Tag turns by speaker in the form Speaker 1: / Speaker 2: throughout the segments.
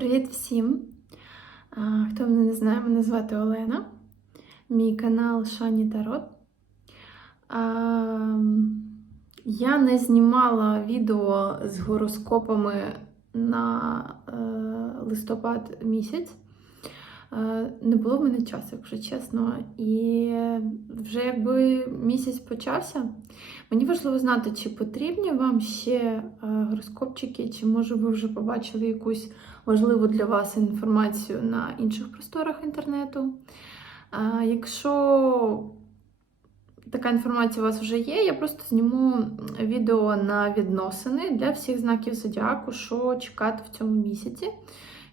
Speaker 1: Привіт всім! Хто мене не знає, мене звати Олена. Мій канал Шані Тарот. Я не знімала відео з гороскопами на е, листопад місяць. Не було в мене часу, якщо чесно. І вже якби місяць почався. Мені важливо знати, чи потрібні вам ще гороскопчики, чи може ви вже побачили якусь важливу для вас інформацію на інших просторах інтернету. Якщо така інформація у вас вже є, я просто зніму відео на відносини для всіх знаків зодіаку, що чекати в цьому місяці.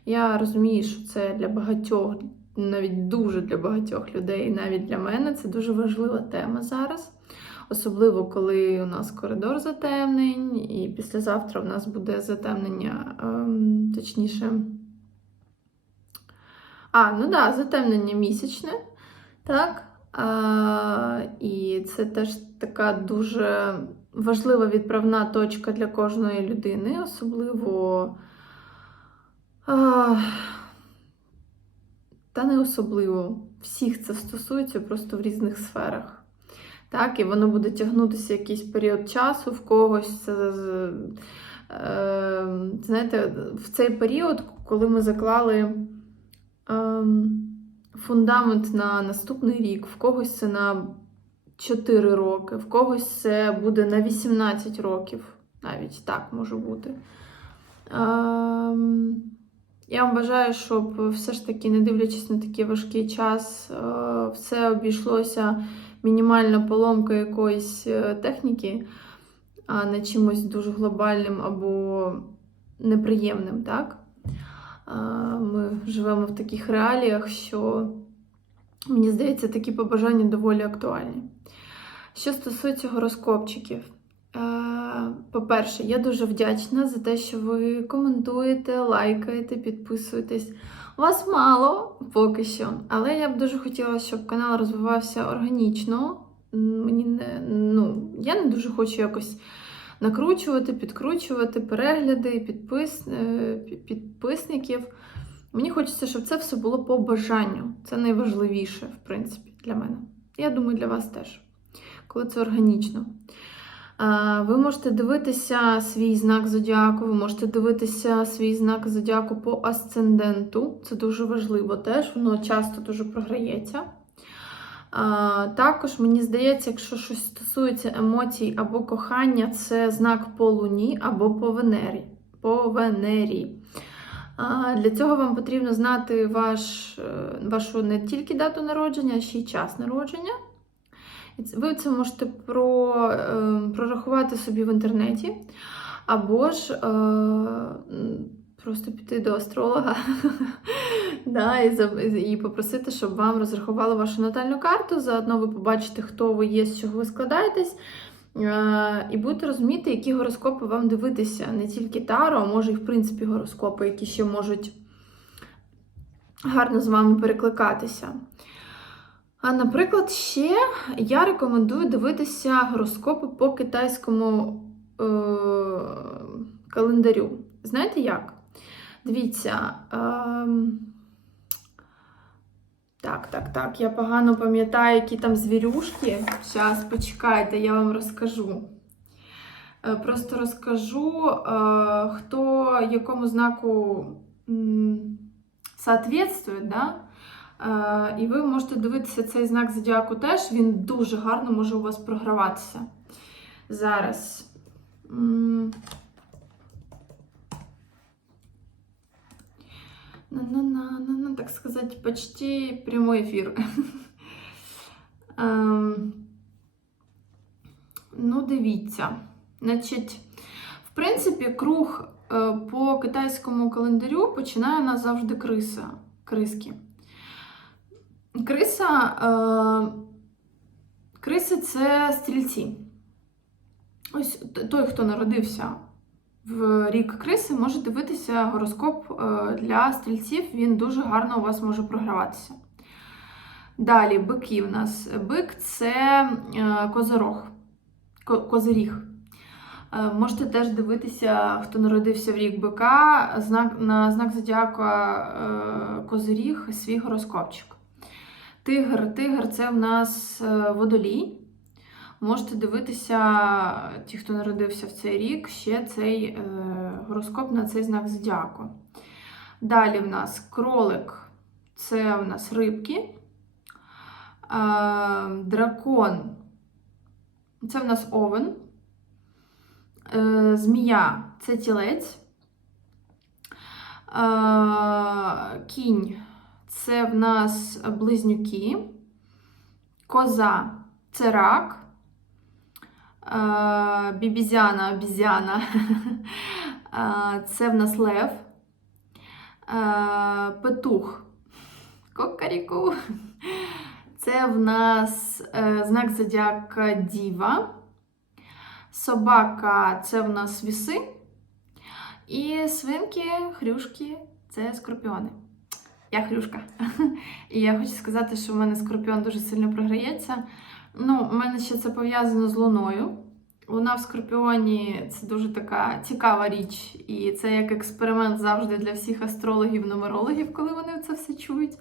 Speaker 1: Я розумію, що це для багатьох, навіть дуже для багатьох людей, навіть для мене це дуже важлива тема зараз. Особливо, коли у нас коридор затемнень, і післязавтра у нас буде затемнення, ем, точніше. А, ну да, затемнення місячне, так? А, і це теж така дуже важлива відправна точка для кожної людини, особливо. А, та не особливо. Всіх це стосується просто в різних сферах. Так, і воно буде тягнутися якийсь період часу, в когось це. Е, знаєте, в цей період, коли ми заклали ем, фундамент на наступний рік, в когось це на 4 роки, в когось це буде на 18 років, навіть так може бути. Ем, я вам бажаю, щоб все ж таки, не дивлячись на такий важкий час, е, все обійшлося мінімальна поломка якоїсь е, техніки, а не чимось дуже глобальним або неприємним, так? Ми живемо в таких реаліях, що, мені здається, такі побажання доволі актуальні. Що стосується гороскопчиків, е, по-перше, я дуже вдячна за те, що ви коментуєте, лайкаєте, підписуєтесь. Вас мало поки що, але я б дуже хотіла, щоб канал розвивався органічно. Мені не, ну, я не дуже хочу якось накручувати, підкручувати перегляди, підпис, е, підписників. Мені хочеться, щоб це все було по бажанню. Це найважливіше, в принципі, для мене. Я думаю, для вас теж, коли це органічно. Ви можете дивитися свій знак зодіаку, ви можете дивитися свій знак зодіаку по асценденту. Це дуже важливо теж, воно часто дуже програється. Також мені здається, якщо щось стосується емоцій або кохання, це знак по Луні або по Венері. По Венері. Для цього вам потрібно знати ваш, е, вашу не тільки дату народження, а ще й час народження. Ви це можете про, е, прорахувати собі в інтернеті, або ж е, просто піти до астролога да, і, і попросити, щоб вам розрахували вашу натальну карту. Заодно ви побачите, хто ви є, з чого ви складаєтесь. Е, І будете розуміти, які гороскопи вам дивитися. Не тільки Таро, а може і в принципі гороскопи, які ще можуть гарно з вами перекликатися. А, наприклад, ще я рекомендую дивитися гороскопи по китайському е- календарю. Знаєте як? Дивіться. ем, Так, так, так. Я погано пам'ятаю, які там звірюшки. Зараз, почекайте, я вам розкажу. Е, Просто розкажу, е, хто якому знаку соответствує, да? Е, І ви можете дивитися цей знак зодіаку теж, він дуже гарно може у вас програватися. Зараз. На-на-на-на-на, так сказать, почти прямой эфир. Ем, Ну, дивіться. Значить, в принципі, круг е, по китайському календарю починає нас завжди криса. Криски. Криса, е, криси це стрільці. Ось той, хто народився в рік криси, може дивитися гороскоп е, для стрільців, він дуже гарно у вас може програватися. Далі, бики у нас. Бик це е, козорог, козиріг. Е, Можете теж дивитися, хто народився в рік бика, знак, на знак зодіака Козиріг, свій гороскопчик. Тигр. Тигр це в нас е, водолій. Можете дивитися, ті, хто народився в цей рік, ще цей е, гороскоп на цей знак зодіаку. Далі в нас кролик це в нас рибки. Е, дракон це в нас овен. Е, змія це тілець. Е, кінь це в нас близнюки. Коза це рак. Е, бібізяна, обізяна. Е, це в нас лев. Е, петух. Кокаріку. Це в нас знак зодіака Діва. Собака це в нас віси. І свинки, хрюшки це скорпіони. Я хрюшка. І я хочу сказати, що в мене скорпіон дуже сильно програється. Ну, у мене ще це пов'язано з луною. Луна в скорпіоні це дуже така цікава річ. І це як експеримент завжди для всіх астрологів, нумерологів, коли вони це все чують.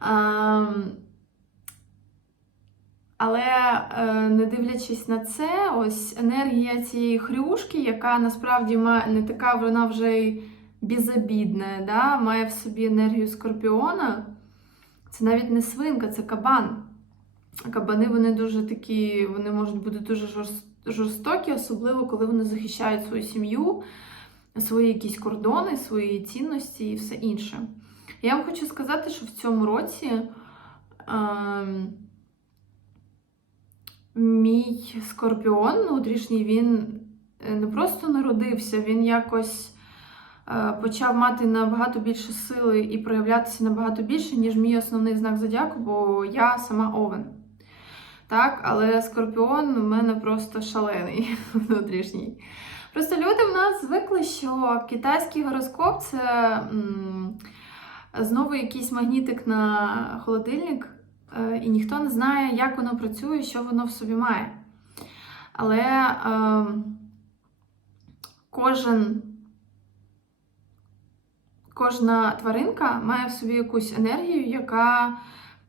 Speaker 1: Ем, але е, не дивлячись на це, ось енергія цієї хрюшки, яка насправді не така, вона вже й безобідна, да? має в собі енергію скорпіона. Це навіть не свинка, це кабан. Кабани вони дуже такі, вони можуть бути дуже жорстокі, особливо коли вони захищають свою сім'ю, свої якісь кордони, свої цінності і все інше. Я вам хочу сказати, що в цьому році. Ем, Мій скорпіон внутрішній, він е, не просто народився, він якось е, почав мати набагато більше сили і проявлятися набагато більше, ніж мій основний знак зодіаку, бо я сама овен. Так, але скорпіон у мене просто шалений внутрішній. Просто люди в нас звикли, що китайський гороскоп це м, знову якийсь магнітик на холодильник. Е, і ніхто не знає, як воно працює, що воно в собі має. Але е, кожен, кожна тваринка має в собі якусь енергію, яка,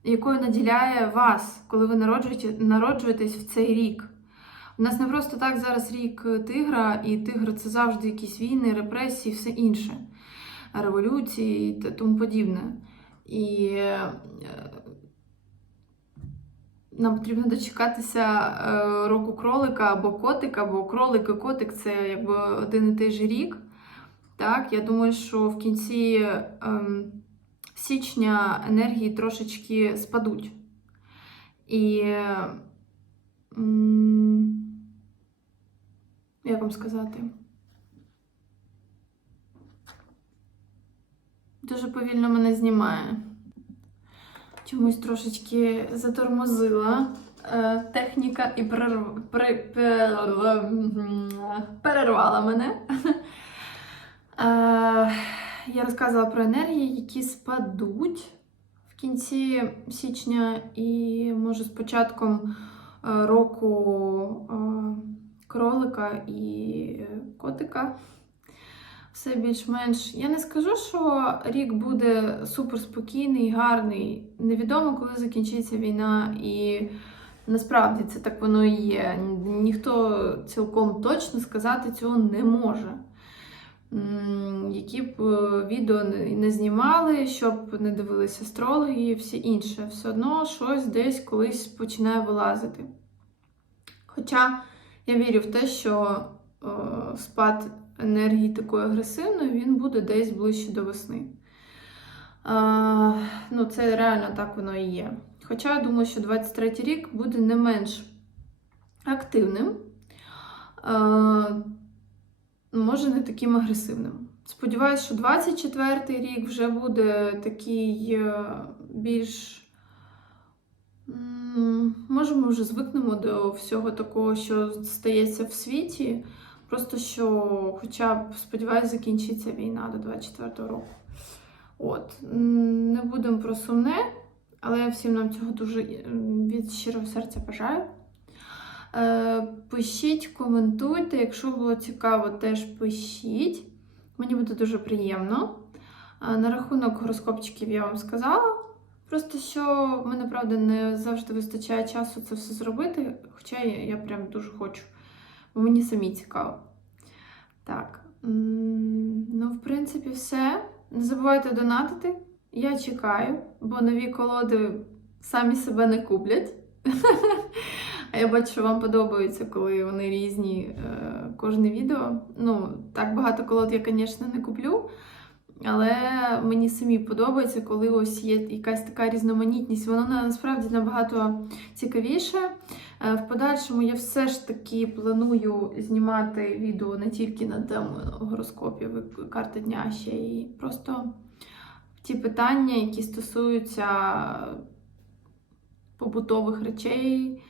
Speaker 1: якою наділяє вас, коли ви народжуєте, народжуєтесь в цей рік. У нас не просто так зараз рік тигра, і тигр це завжди якісь війни, репресії, все інше, революції та тому подібне. І е, нам потрібно дочекатися е, року кролика або котика, бо кролик і котик це якби один і той же рік. Так, я думаю, що в кінці ем, січня енергії трошечки спадуть. І м, як вам сказати? Дуже повільно мене знімає. Чомусь трошечки затормозила е, техніка і перерв... пере... пере- перервала мене. Я розказувала про енергії, які спадуть в кінці січня, і може з початком е, року е, кролика і котика. Все більш-менш. Я не скажу, що рік буде суперспокійний, гарний. Невідомо, коли закінчиться війна, і насправді це так воно і є. Ніхто цілком точно сказати цього не може. Які б е, відео не- знімали, щоб не дивилися астрологи і все інше. Все одно щось десь колись починає вилазити. Хоча я вірю в те, що е, спад енергії такої агресивної, він буде десь ближче до весни. А, ну, це реально так воно і є. Хоча я думаю, що 23 рік буде не менш активним, а, може, не таким агресивним. Сподіваюсь, що 24-й рік вже буде такий е, більш. Може, ми вже звикнемо до всього такого, що стається в світі. Просто що, хоча б, сподіваюся, закінчиться війна до 24-го року. От. Не будемо про сумне, але всім нам цього дуже від щирого серця бажаю. Е, Пишіть, коментуйте. Якщо було цікаво, теж пишіть. Мені буде дуже приємно. Е, На рахунок гороскопчиків я вам сказала. Просто що в мене, правда, не завжди вистачає часу це все зробити, хоча я, я прям дуже хочу, бо мені самі цікаво. Так, ну, в принципі, все. Не забувайте донатити. Я чекаю, бо нові колоди самі себе не куплять. А я бачу, що вам подобається, коли вони різні е, кожне відео. Ну, так багато колод я, звісно, не куплю. Але мені самі подобається, коли ось є якась така різноманітність. Воно насправді набагато цікавіше. Е, В подальшому я все ж таки планую знімати відео не тільки на тему гороскопів і карти дня, ще й просто ті питання, які стосуються побутових речей,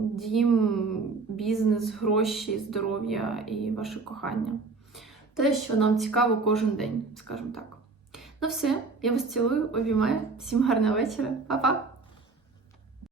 Speaker 1: дім, бізнес, гроші, здоров'я і ваше кохання. Те, що нам цікаво кожен день, скажімо так. Ну все, я вас цілую, обіймаю. Всім гарного вечора, Па-па!